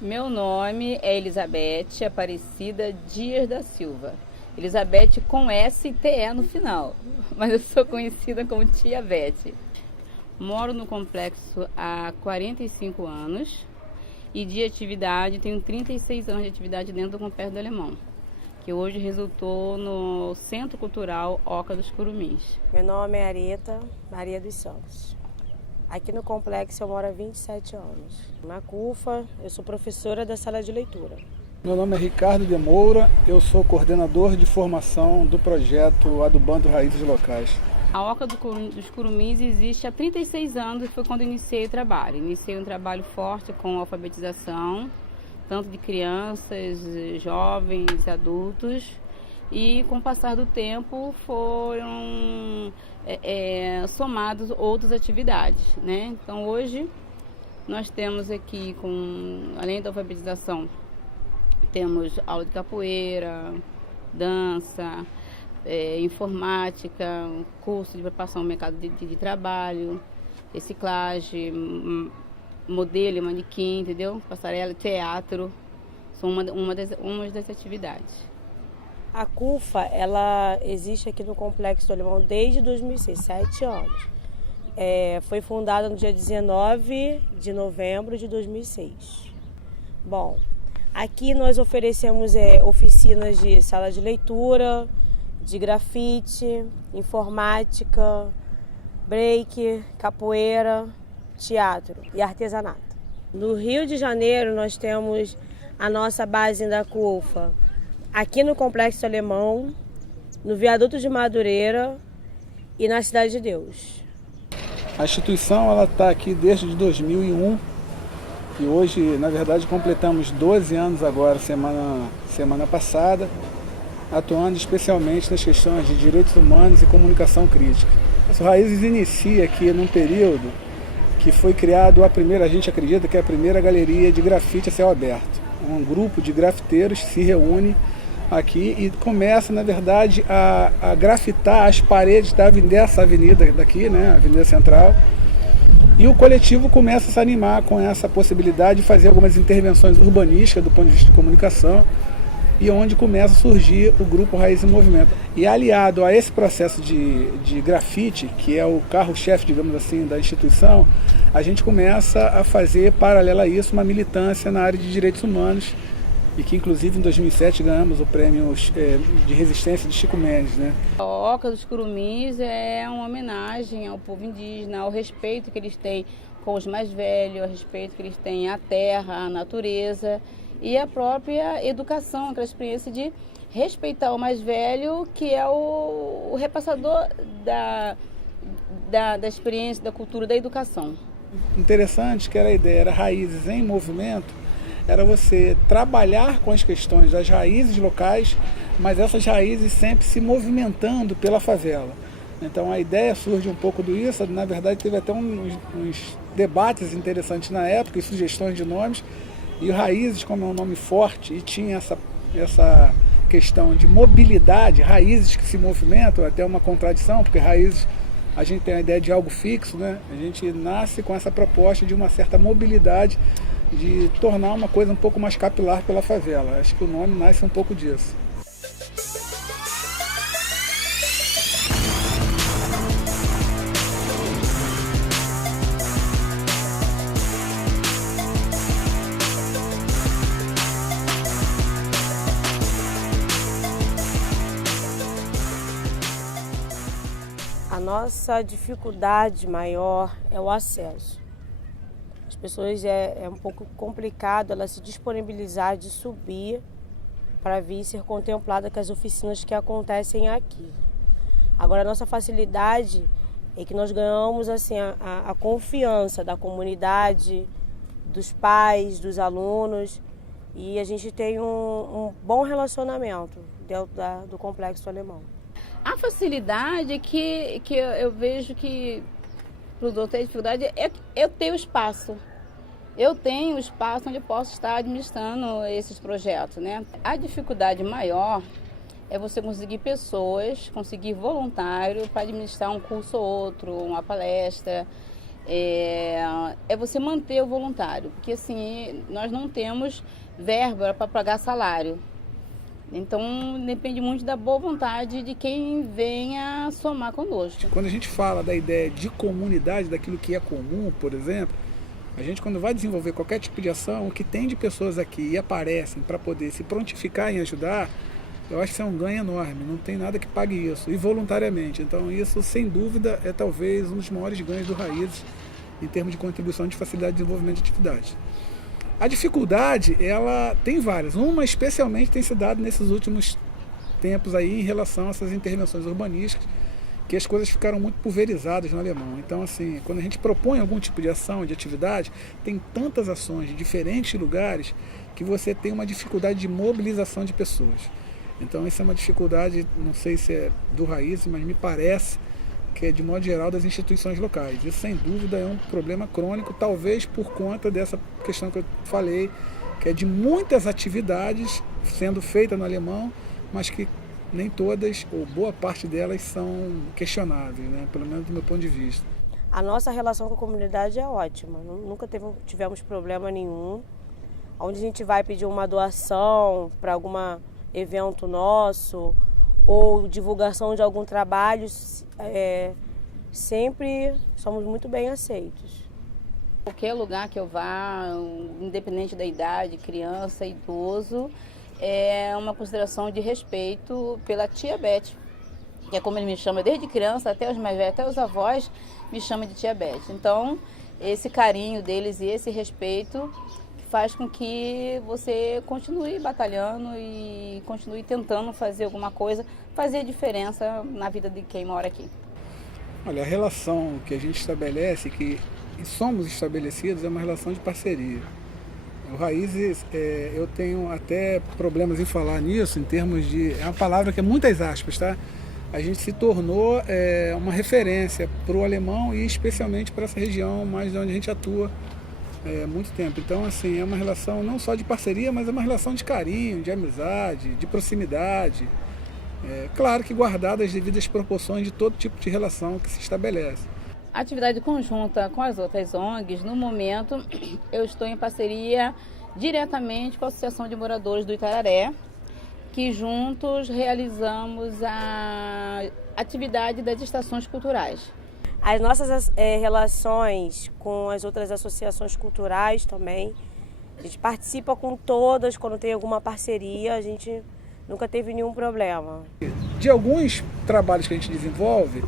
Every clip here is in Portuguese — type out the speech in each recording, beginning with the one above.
Meu nome é Elizabeth Aparecida Dias da Silva. Elizabeth com S e TE no final, mas eu sou conhecida como Tia Beth. Moro no complexo há 45 anos e de atividade, tenho 36 anos de atividade dentro do Complexo do Alemão, que hoje resultou no Centro Cultural Oca dos Curumins. Meu nome é Areta Maria dos Santos. Aqui no complexo eu moro há 27 anos. Na CUFA, eu sou professora da sala de leitura. Meu nome é Ricardo de Moura, eu sou coordenador de formação do projeto Adubando Raízes Locais. A Oca dos Curumins existe há 36 anos e foi quando iniciei o trabalho. Iniciei um trabalho forte com alfabetização, tanto de crianças, jovens, adultos. E com o passar do tempo foram somados outras atividades, né? Então hoje nós temos aqui, além da alfabetização, temos aula de capoeira, dança, informática, curso de preparação ao mercado de trabalho, reciclagem, modelo e manequim, entendeu? Passarela, teatro, são uma das atividades. A CUFA, ela existe aqui no Complexo do Alemão desde 2006, 7 anos. Foi fundada no dia 19 de novembro de 2006. Bom, aqui nós oferecemos oficinas de sala de leitura, de grafite, informática, break, capoeira, teatro e artesanato. No Rio de Janeiro nós temos a nossa base da CUFA aqui no Complexo Alemão, no Viaduto de Madureira e na Cidade de Deus. A instituição está aqui desde 2001 e hoje, na verdade, completamos 12 anos agora, semana passada, atuando especialmente nas questões de direitos humanos e comunicação crítica. As Raízes inicia aqui num período que foi criado a gente acredita que é a primeira galeria de grafite a céu aberto. Um grupo de grafiteiros se reúne aqui e começa, na verdade, a grafitar as paredes dessa avenida daqui, né, a Avenida Central. E o coletivo começa a se animar com essa possibilidade de fazer algumas intervenções urbanísticas do ponto de vista de comunicação, e onde começa a surgir o grupo Raiz em Movimento. E aliado a esse processo de grafite, que é o carro-chefe, digamos assim, da instituição, a gente começa a fazer, paralela a isso, uma militância na área de direitos humanos, e que inclusive em 2007 ganhamos o prêmio de resistência de Chico Mendes, né? A Oca dos Curumins é uma homenagem ao povo indígena, ao respeito que eles têm com os mais velhos, ao respeito que eles têm à terra, à natureza e à própria educação, aquela experiência de respeitar o mais velho, que é o repassador da experiência, da cultura, da educação. Interessante que a ideia era Raízes em Movimento, era você trabalhar com as questões das raízes locais, mas essas raízes sempre se movimentando pela favela. Então a ideia surge um pouco disso, na verdade teve até uns debates interessantes na época e sugestões de nomes, e Raízes, como é um nome forte e tinha essa questão de mobilidade, raízes que se movimentam, até uma contradição, porque raízes, a gente tem a ideia de algo fixo, né? A gente nasce com essa proposta de uma certa mobilidade, de tornar uma coisa um pouco mais capilar pela favela. Acho que o nome nasce um pouco disso. nossa dificuldade maior é o acesso. As pessoas é um pouco complicado elas se disponibilizar de subir para vir ser contemplada com as oficinas que acontecem aqui. Agora, a nossa facilidade é que nós ganhamos assim, a confiança da comunidade, dos pais, dos alunos, e a gente tem um bom relacionamento dentro do Complexo Alemão. A facilidade que eu vejo que o produtor tem dificuldade é eu ter o espaço. Eu tenho o espaço onde eu posso estar administrando esses projetos, né? A dificuldade maior é você conseguir pessoas, conseguir voluntário para administrar um curso ou outro, uma palestra. É você manter o voluntário, porque assim, nós não temos verba para pagar salário. Então, depende muito da boa vontade de quem venha somar conosco. Quando a gente fala da ideia de comunidade, daquilo que é comum, por exemplo, a gente, quando vai desenvolver qualquer tipo de ação, o que tem de pessoas aqui e aparecem para poder se prontificar em ajudar, eu acho que isso é um ganho enorme, não tem nada que pague isso, e voluntariamente. Então, isso, sem dúvida, é talvez um dos maiores ganhos do Raízes em termos de contribuição de facilidade de desenvolvimento de atividade. A dificuldade, ela tem várias. Uma, especialmente, tem se dado nesses últimos tempos aí em relação a essas intervenções urbanísticas, que as coisas ficaram muito pulverizadas no Alemão. Então, assim, quando a gente propõe algum tipo de ação, de atividade, tem tantas ações de diferentes lugares que você tem uma dificuldade de mobilização de pessoas. Então, isso é uma dificuldade, não sei se é do Raízes, mas me parece que é, de modo geral, das instituições locais. Isso, sem dúvida, é um problema crônico, talvez por conta dessa questão que eu falei, que é de muitas atividades sendo feitas no Alemão, mas que nem todas, ou boa parte delas, são questionáveis, né? Pelo menos do meu ponto de vista. A nossa relação com a comunidade é ótima, nunca tivemos problema nenhum. Onde a gente vai pedir uma doação para algum evento nosso, ou divulgação de algum trabalho, sempre somos muito bem aceitos. Qualquer lugar que eu vá, independente da idade, criança, idoso, é uma consideração de respeito pela tia Beth, que é como ele me chama desde criança, até os mais velhos, até os avós me chamam de tia Beth. Então, esse carinho deles e esse respeito faz com que você continue batalhando e continue tentando fazer alguma coisa, fazer diferença na vida de quem mora aqui. Olha, a relação que a gente estabelece, que somos estabelecidos, é uma relação de parceria. O Raízes, eu tenho até problemas em falar nisso, em termos de... É uma palavra que é muitas aspas, tá? A gente se tornou uma referência para o alemão e especialmente para essa região mais onde a gente atua muito tempo. Então, assim, é uma relação não só de parceria, mas é uma relação de carinho, de amizade, de proximidade. Claro que guardada as devidas proporções de todo tipo de relação que se estabelece. Atividade conjunta com as outras ONGs, no momento eu estou em parceria diretamente com a Associação de Moradores do Itararé, que juntos realizamos a atividade das estações culturais. As nossas relações com as outras associações culturais também, a gente participa com todas, quando tem alguma parceria, a gente nunca teve nenhum problema. De alguns trabalhos que a gente desenvolve,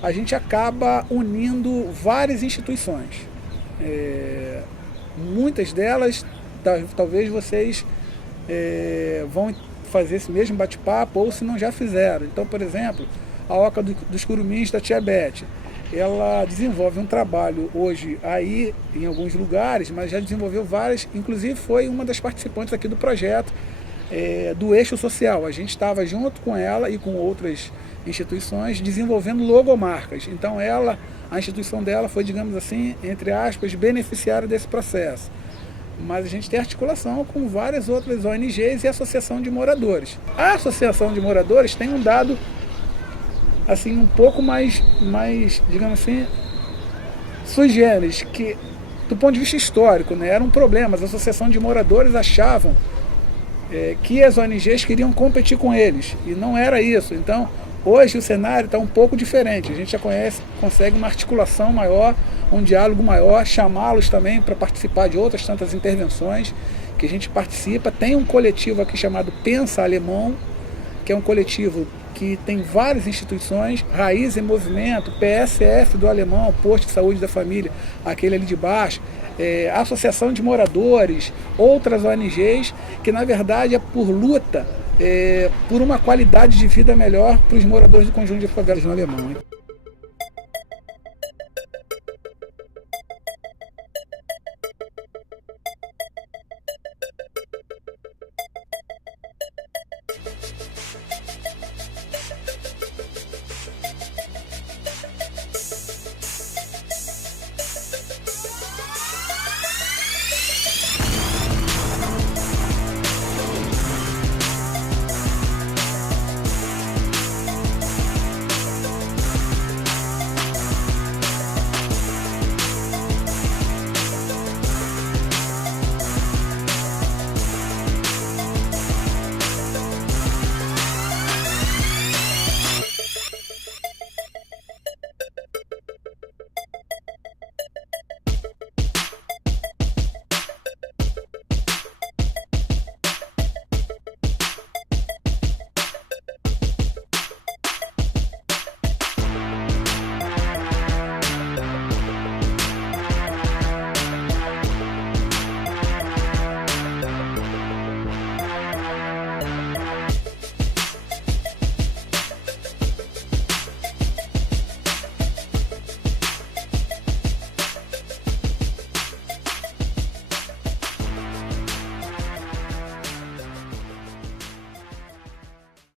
a gente acaba unindo várias instituições. Muitas delas, talvez vocês vão fazer esse mesmo bate-papo, ou se não já fizeram. Então, por exemplo, a Oca dos Curumins da Tia Beth, ela desenvolve um trabalho hoje aí em alguns lugares, mas já desenvolveu várias, inclusive foi uma das participantes aqui do projeto do Eixo Social. A gente estava junto com ela e com outras instituições desenvolvendo logomarcas. Então a instituição dela foi, digamos assim, entre aspas, beneficiária desse processo. Mas a gente tem articulação com várias outras ONGs e associação de moradores. A associação de moradores tem um dado assim, um pouco mais, digamos assim, sui generis, que do ponto de vista histórico, né, era um problema. As associações de moradores achavam que as ONGs queriam competir com eles, e não era isso. Então, hoje o cenário está um pouco diferente. A gente já consegue uma articulação maior, um diálogo maior, chamá-los também para participar de outras tantas intervenções que a gente participa. Tem um coletivo aqui chamado Pensa Alemão, que é um coletivo que tem várias instituições, Raiz em Movimento, PSF do Alemão, Posto de Saúde da Família, aquele ali de baixo, Associação de Moradores, outras ONGs, que na verdade é por luta por uma qualidade de vida melhor para os moradores do conjunto de favelas no Alemão.